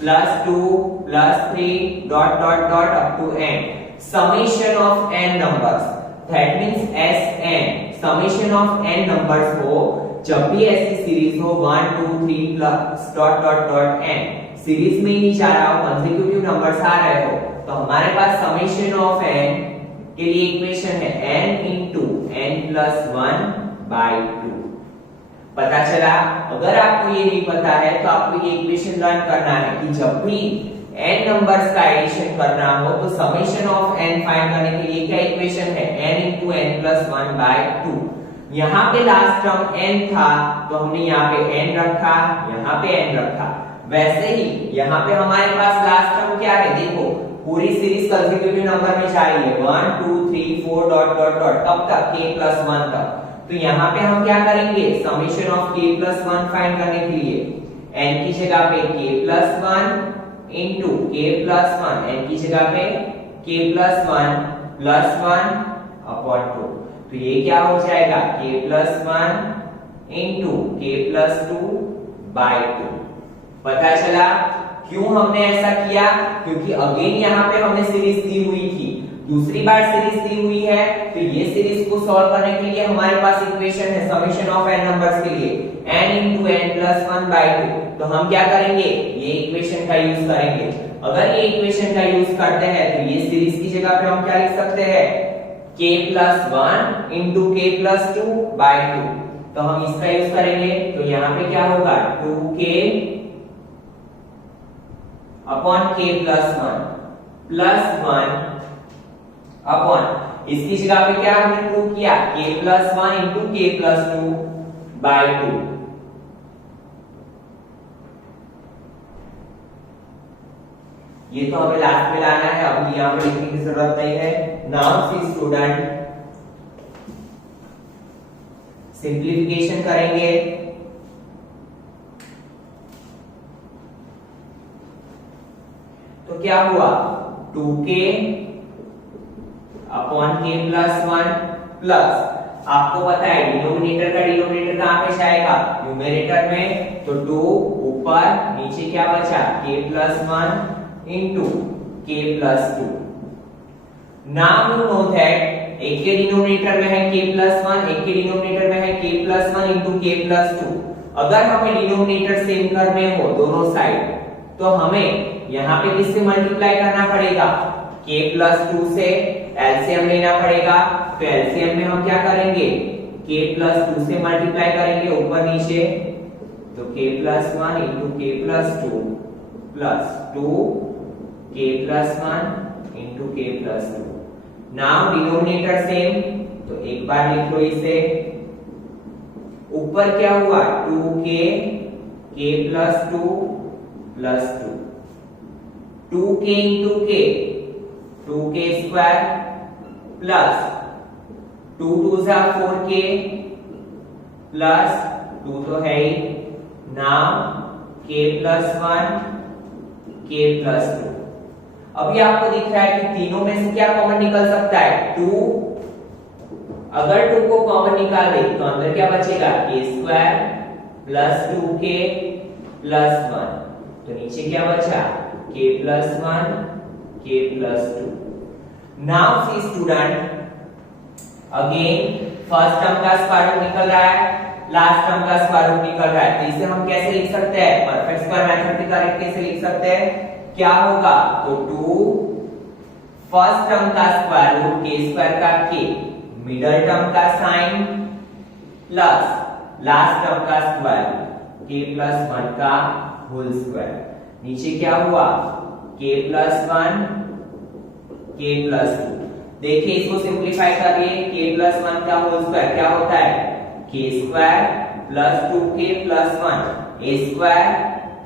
plus 2 plus 3 dot dot dot up to n, summation of n numbers, that means Sn, summation of n numbers हो, जब भी ऐसी सीरीज हो 1 2 3 plus dot dot dot n, series में ही नहीं जा रहा हो, कंसेक्यूटिव नंबर्स आ रहे हो, तो हमारे पास समेशन ऑफ n के लिए इक्वेशन है n into n plus 1 by 2। पता चला? अगर आपको ये नहीं पता है तो आपको ये इक्वेशन लर्न करना है कि जब भी n नंबर्स का एडिशन करना हो तो समेशन ऑफ n फाइंड करने के लिए क्या इक्वेशन है, n into n plus 1 by 2। यहाँ पे लास्ट टर्म n था तो हमने यहाँ पे n रखा, यहाँ पे n रखा। वैसे ही यहाँ पे हमारे पास लास्ट टर्म क्या है, देखो पूरी सीरीज कंसेक्यूटिव नंबर में जा रही है 1 2 3 4 डॉट डॉट डॉट कब तक, k plus 1 तक। तो यहाँ पे हम क्या करेंगे, summation of k plus 1 find करने के लिए n की जगह पे k plus 1 into k plus 1, n की जगह पे k plus 1 plus 1 upon 2। तो ये क्या हो जाएगा, k plus 1 into k plus 2 by 2। पता चला क्यों हमने ऐसा किया, क्योंकि अगेन यहाँ पे हमने सीरीज दी हुई थी, दूसरी बार सीरीज दी हुई है, तो ये सीरीज को सॉल्व करने के लिए हमारे पास इक्वेशन है समेशन ऑफ n नंबर्स के लिए n into n plus 1 by 2। तो हम क्या करेंगे, ये इक्वेशन का यूज करेंगे। अगर ये इक्वेशन का यूज करते हैं तो ये सीरीज की जगह पे हम क्या लिख सकते हैं, k plus 1 into k plus 2 by 2। तो हम इसका यूज करेंगे, तो यहाँ पे क्या होगा 2k upon k plus 1 plus 1 upon, इसकी जगह पे क्या हमने प्रूव किया, k plus 1 into k plus 2 by 2। ये तो हमें लास्ट में लाना है, अभी यहाँ पे लिखने की जरूरत नहीं है। नाउ सी स्टूडेंट, सिंप्लीफिकेशन करेंगे, तो क्या हुआ 2k upon k plus 1 plus, आपको पता है डिनोमिनेटर का डिनोमिनेटर कहां पे जाएगा, न्यूमरेटर में, तो 2 ऊपर, नीचे क्या बचा k plus 1 into k plus 2। Now you know that एक के डिनोमिनेटर में है k plus 1, एक के डिनोमिनेटर में है k plus 1 into k plus 2। अगर हमें डिनोमिनेटर सेम करने हो दोनों साइड, तो हमें यहाँ पे किससे मल्टीप्लाई करना पड़ेगा, k plus 2 से एलसीएम लेना पड़ेगा। तो एलसीएम में हम क्या करेंगे, k plus 2 से मल्टीप्लाई करेंगे ऊपर नीचे, तो k plus 1 into k plus 2 plus 2 k plus 1 into k plus 2। Now denominator same, तो एक बार लिख लो इसे, ऊपर क्या हुआ 2k k plus 2 plus 2, 2k into k 2k square plus 2 2 जा 4k plus 2 तो है ही, now k plus 1 k plus 2। अभी आपको दिख रहा है कि तीनों में से क्या कॉमन निकल सकता है, 2। अगर 2 को कॉमन निकाल दे तो अंदर क्या बचेगा, k square plus 2k plus 1, तो नीचे क्या बचा k plus 1 k plus 2। Now see student, again first term का स्क्वायर रूट निकल रहा है, लास्ट टर्म का स्क्वायर रूट निकल रहा है, तो इसे हम कैसे लिख सकते हैं, परफेक्ट स्क्वायर मेथड के तरीके से लिख सकते हैं। क्या होगा, तो 2 फर्स्ट टर्म का स्क्वायर रूट k स्क्वायर का k, मिडिल टर्म का साइन प्लस लास्ट टर्म का स्क्वायर k plus 1 का होल स्क्वायर। नीचे क्या हुआ k plus 1 k plus 2। देखिए इसको सिंपलीफाई करिए, k plus 1 का होल स्क्वायर क्या होता है, k square plus 2k plus 1 a square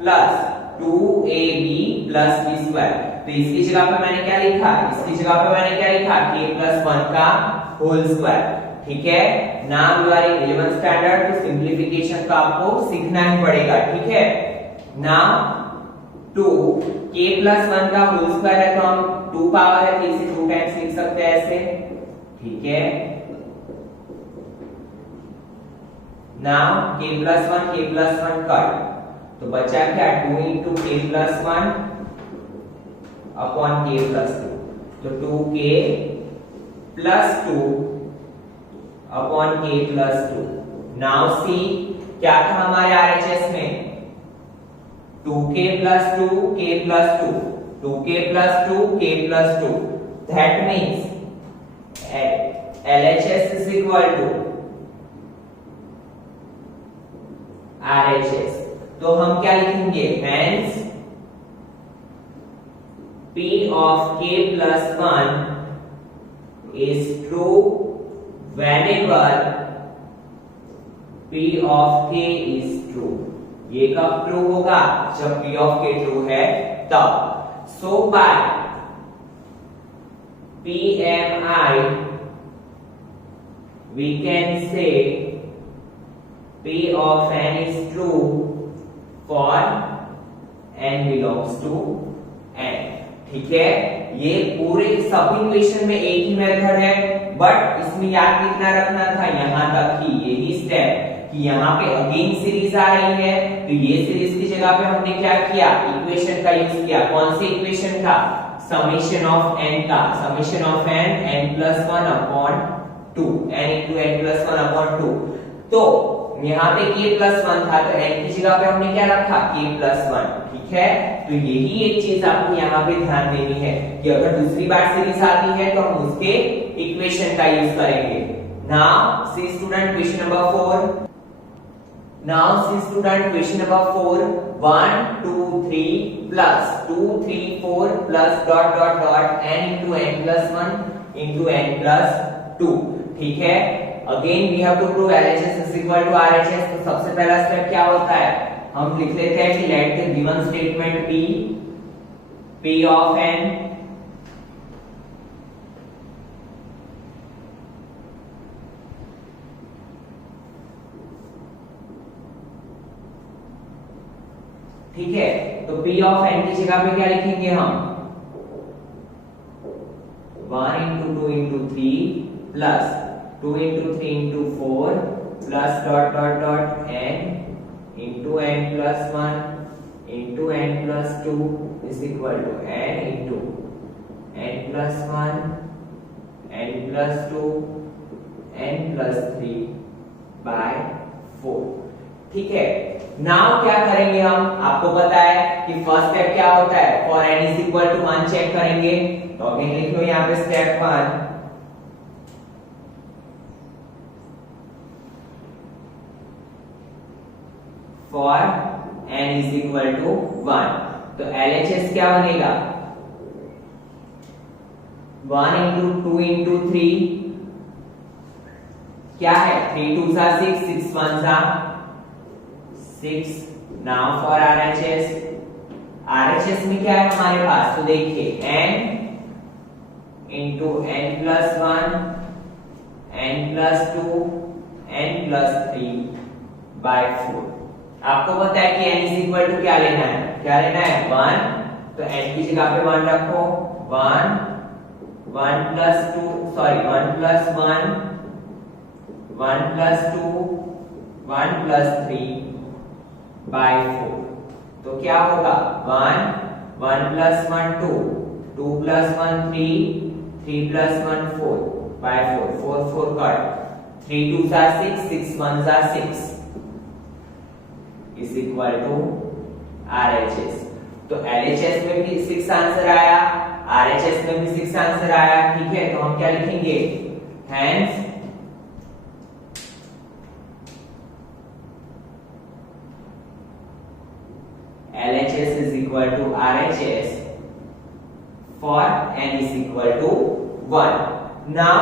plus 2ab plus b square. तो इसकी जगह पे मैंने क्या लिखा, इसकी जगह पे मैंने क्या लिखा, k plus 1 का होल स्क्वायर। ठीक है। Now you are in 11th standard, तो सिंप्लीफिकेशन तो आपको सीखना ही पड़ेगा, ठीक है। नाउ 2k+1 का होल स्क्वायर है तो हम 2 पावर है तो इसे 2 टाइम्स लिख सकते हैं ऐसे, ठीक है। नाउ k+1 कट, तो बचा क्या 2 into k+1 अपॉन k+2, तो 2k+2 upon k+2। Now see क्या था हमारे RHS में 2k+2 k+2 2k+2 k+2, that means LHS is equal to RHS। तो हम क्या लिखेंगे, hence P of k+1 is true whenever P of k is true। ये कब ट्रू होगा, जब P of k ट्रू है तब। So by PMI we can say P of n is true for n belongs to n, ठीक है। ये पूरे सब इक्वेशन में एक ही मेथड है, बट इसमें याद कितना रखना था, यहां तक ही यही स्टेप कि यहाँ पे अगेन सीरीज आ रही है, तो ये सीरीज की जगह पे हमने क्या किया, इक्वेशन का यूज किया। कौन सी इक्वेशन का, समेशन ऑफ n का, summation of n+1 upon 2, n into n+1 upon 2। तो यहाँ पे k+1 था तो n की जगह पे हमने क्या रखा, k+1, ठीक है। तो यही एक चीज आपको यहाँ पे ध्यान देनी है कि अगर दूसरी बार सीरीज आती है तो हम उसके इक्वेशन का यूज करेंगे। Now see student question number 4। Now see student question number 4, 1 2 3 plus 2 3 4 plus dot dot dot n into n+1 into n+2, ठीक है। Again we have to prove LHS is equal to RHS। तो सबसे पहला step क्या होता है, हम लिख लेते हैं कि let the given statement be P of n ठीक है। तो P of n की जगह पे क्या लिखेंगे हम, 1 into 2 into 3 plus 2 into 3 into 4 plus dot dot dot n into n+1 into n+2 is equal to n into n+1 n+2 n+3 by 4, ठीक है। नाउ क्या करेंगे हम, आपको पता है कि फर्स्ट स्टेप क्या होता है, for n is equal to 1 check करेंगे। तो अगेन लिख लो यहाँ पे step 1, for n is equal to 1। तो LHS क्या बनेगा, 1 into 2 into 3 क्या है, 3 2 6 6 1 6। नाउ फॉर RHS में क्या है हमारे पास, तो देखिए n into n+1 n+2 n+3 by 4। आपको पता है कि n इज इक्वल टू क्या लेना है, 1, तो n की जगह पे 1 रखो, 1 1+2 सॉरी 1+1 1+2 1+3 by 4। तो क्या होगा, 1 1+1 2 2+1 3 3+1 4 by 4 4 4 cut, 3 2 6 6 1 6 is equal to RHS। तो LHS में भी 6 आंसर आया, RHS में भी 6 आंसर आया, ठीक है। तो हम क्या लिखेंगे, hence LHS is equal to RHS for n is equal to 1। Now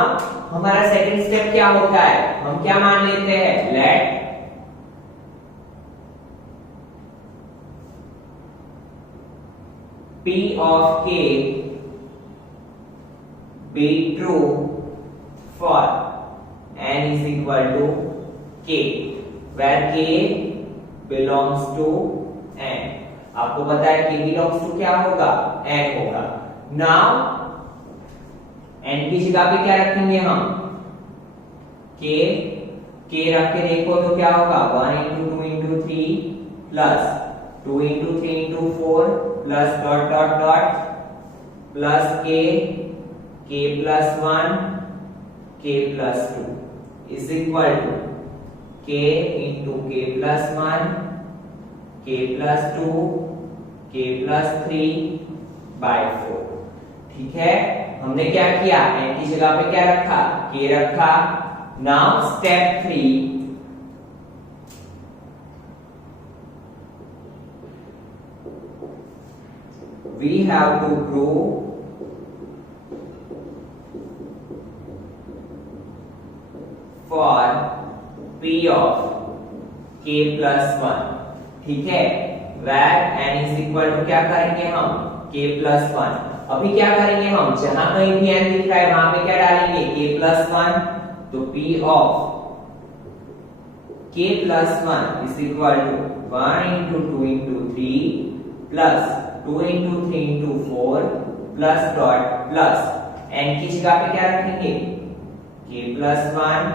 हमारा सेकंड स्टेप क्या होता है, हम क्या मान लेते हैं, late P of k be true for n is equal to k, where k belongs to n. आपको पता है k belongs to क्या होगा, n होगा. Now n की जगह पे क्या रखेंगे हम, k रख के देखो तो क्या होगा, 1 into 2 into 3 plus 2 into 3 into 4 plus dot dot dot plus k plus 1 k plus 2 is equal to k into k plus 1 k plus 2 k plus 3 by 4. ठीक है, हमने क्या किया, n की जगह पे क्या रखा, k रखा. Now step 3, we have to prove for p of k plus 1. ठीक है, where n is equal to क्या करेंगे हम, k plus 1. अभी क्या करेंगे हम, जहां कहीं भी n दिख रहा है वहां पे क्या डालेंगे, k plus 1. तो p of k plus 1 is equal to 1 into 2 into 3 plus 2 into 3 into 4 plus dot plus n की जगह पे क्या रखेंगे, k plus 1.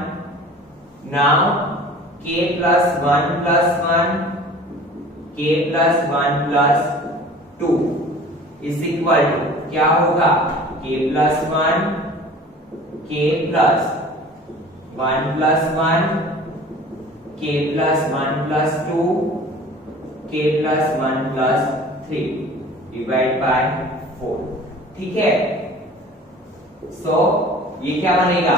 now k plus 1 plus 1 k plus 1 plus 2 is equal to क्या होगा, k plus 1 k plus 1 plus 1 k plus 1 plus 2 k plus 1 plus 3 divide by 4. ठीक है, so ये क्या बनेगा,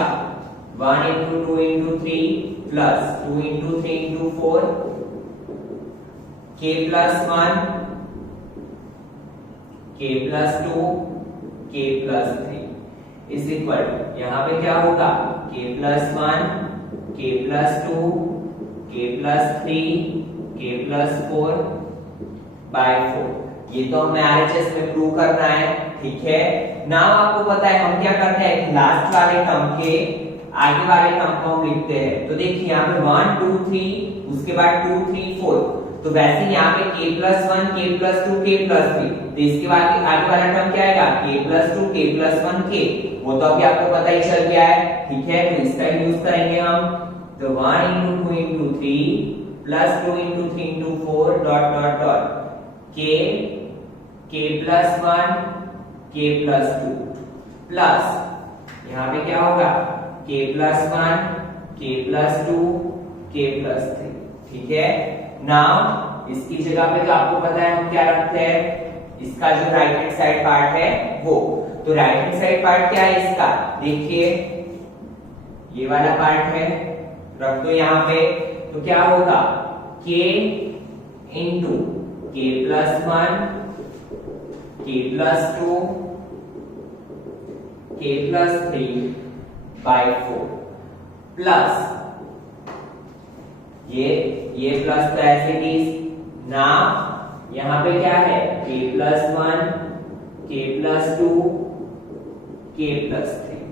1 into 2 into 3 plus 2 into 3 into 4 k plus 1 k plus 2 k plus 3 is equal to, यहाँ पे क्या होगा, k plus 1 k plus 2 k plus 3 k plus 4 by 4. ये तो हमें RHS में प्रूव करना है. ठीक है, नाउ आपको पता है हम क्या करते हैं, लास्ट वाले टर्म के आगे वाले टर्म को हम लिखते हैं. तो देखिए यहाँ पे 1 2 3 उसके बाद 2 3 4. तो वैसे यहाँ पे k plus 1 k plus 2 k plus 3. तो इसके बाद आगे वाला टर्म क्या आएगा, k plus 2 k plus 1 k. वो तो अभी आपको पता ही चल गया है. ठीक है, तो इसका यूज करेंगे हम. तो 1 into 2 into 3 plus 2 into 3 into 4 dot dot dot k plus 1 k plus 2 plus यहाँ पे क्या होगा, k plus 1 k plus 2 k plus 3. ठीक है, नाउ इसकी जगह पे तो आपको पता है हम क्या रखते हैं, इसका जो राइट हैंड साइड पार्ट है वो. तो राइट हैंड साइड पार्ट क्या है इसका, देखिए ये वाला पार्ट है, रख दो यहाँ पे. तो क्या होगा, k into k plus 1 k plus 2 k plus 3 by 4 plus ये प्लस तो ऐसे ही. ना यहाँ पे क्या है, k plus 1 k plus 2 k plus 3.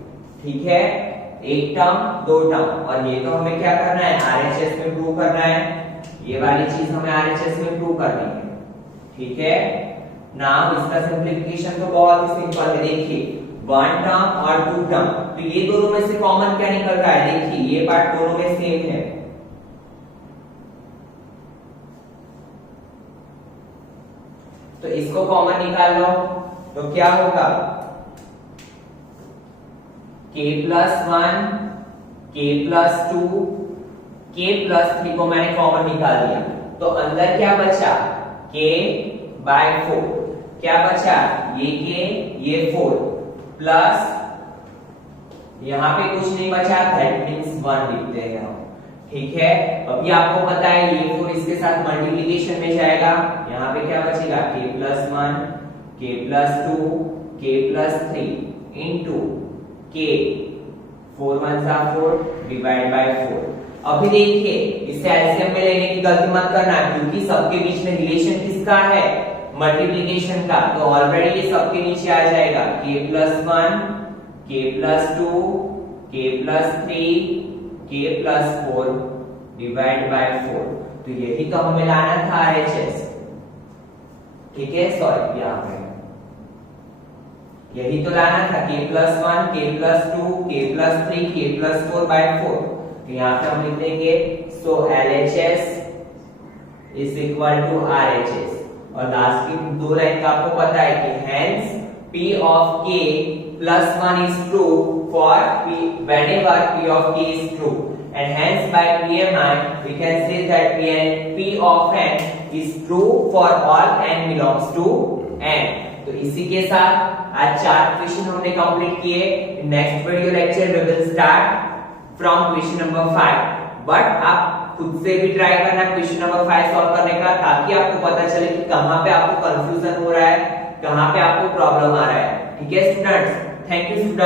ठीक है, एक टर्म दो टर्म, और ये तो हमें क्या करना है, RHS में प्रूव करना है. ये वाली चीज हमें RHS में प्रूव करनी है. ठीक है, नाउ इसका सिंपलीफिकेशन तो बहुत ही सिंपल है. देखिए 1 टर्म और 2 टर्म, तो ये दोनों में से कॉमन क्या निकल रहा है, देखिए ये पार्ट दोनों में सेम है. तो इसको कॉमन निकाल लो. तो क्या होगा, k plus 1 k plus 2 k plus 3 को मैंने कॉमन निकाल दिया. तो अंदर क्या बचा, k by 4. क्या बचा, ये k ये 4 प्लस यहाँ पे कुछ नहीं बचा, दैट मींस 1 लिखते हैं हम. ठीक है, अभी आपको पता है ये 4 इसके साथ मल्टीप्लिकेशन में जाएगा. यहाँ पे क्या बचेगा, k plus 1 k plus 2 k plus 3 into k 4 1 4 divide by 4. अभी देखिए इसे एलसीएम में लेने की गलती मत करना, क्योंकि सबके बीच में रिलेशन किसका है, मल्टीप्लिकेशन का. तो ऑलरेडी ये सबके नीचे आ जाएगा, k plus 1 k plus 2 k plus 3 k plus 4 divide by 4। तो यही तो हमें लाना था RHS, ठीक है। सॉरी यहाँ पे यही तो लाना था, k plus 1, k plus 2, k plus 3, k plus 4 by 4। तो यहाँ पे हम लिख देंगे so LHS is equal to RHS, और लास्ट की दो लाइन का आपको पता है कि hence P of k plus 1 is true for P whenever P of k is true, and hence by PMI we can say that P of n is true for all n belongs to n। तो इसी के साथ आज 4 question हमने complete किए। Next video lecture we will start from question number 5, but आप खुद से भी ट्राई करना क्वेश्चन नंबर 5 सॉल्व करने का, ताकि आपको पता चले कि कहां पे आपको कंफ्यूजन हो रहा है, कहां पे आपको प्रॉब्लम आ रहा है। ठीक है स्टूडेंट्स, थैंक यू स्टूडेंट।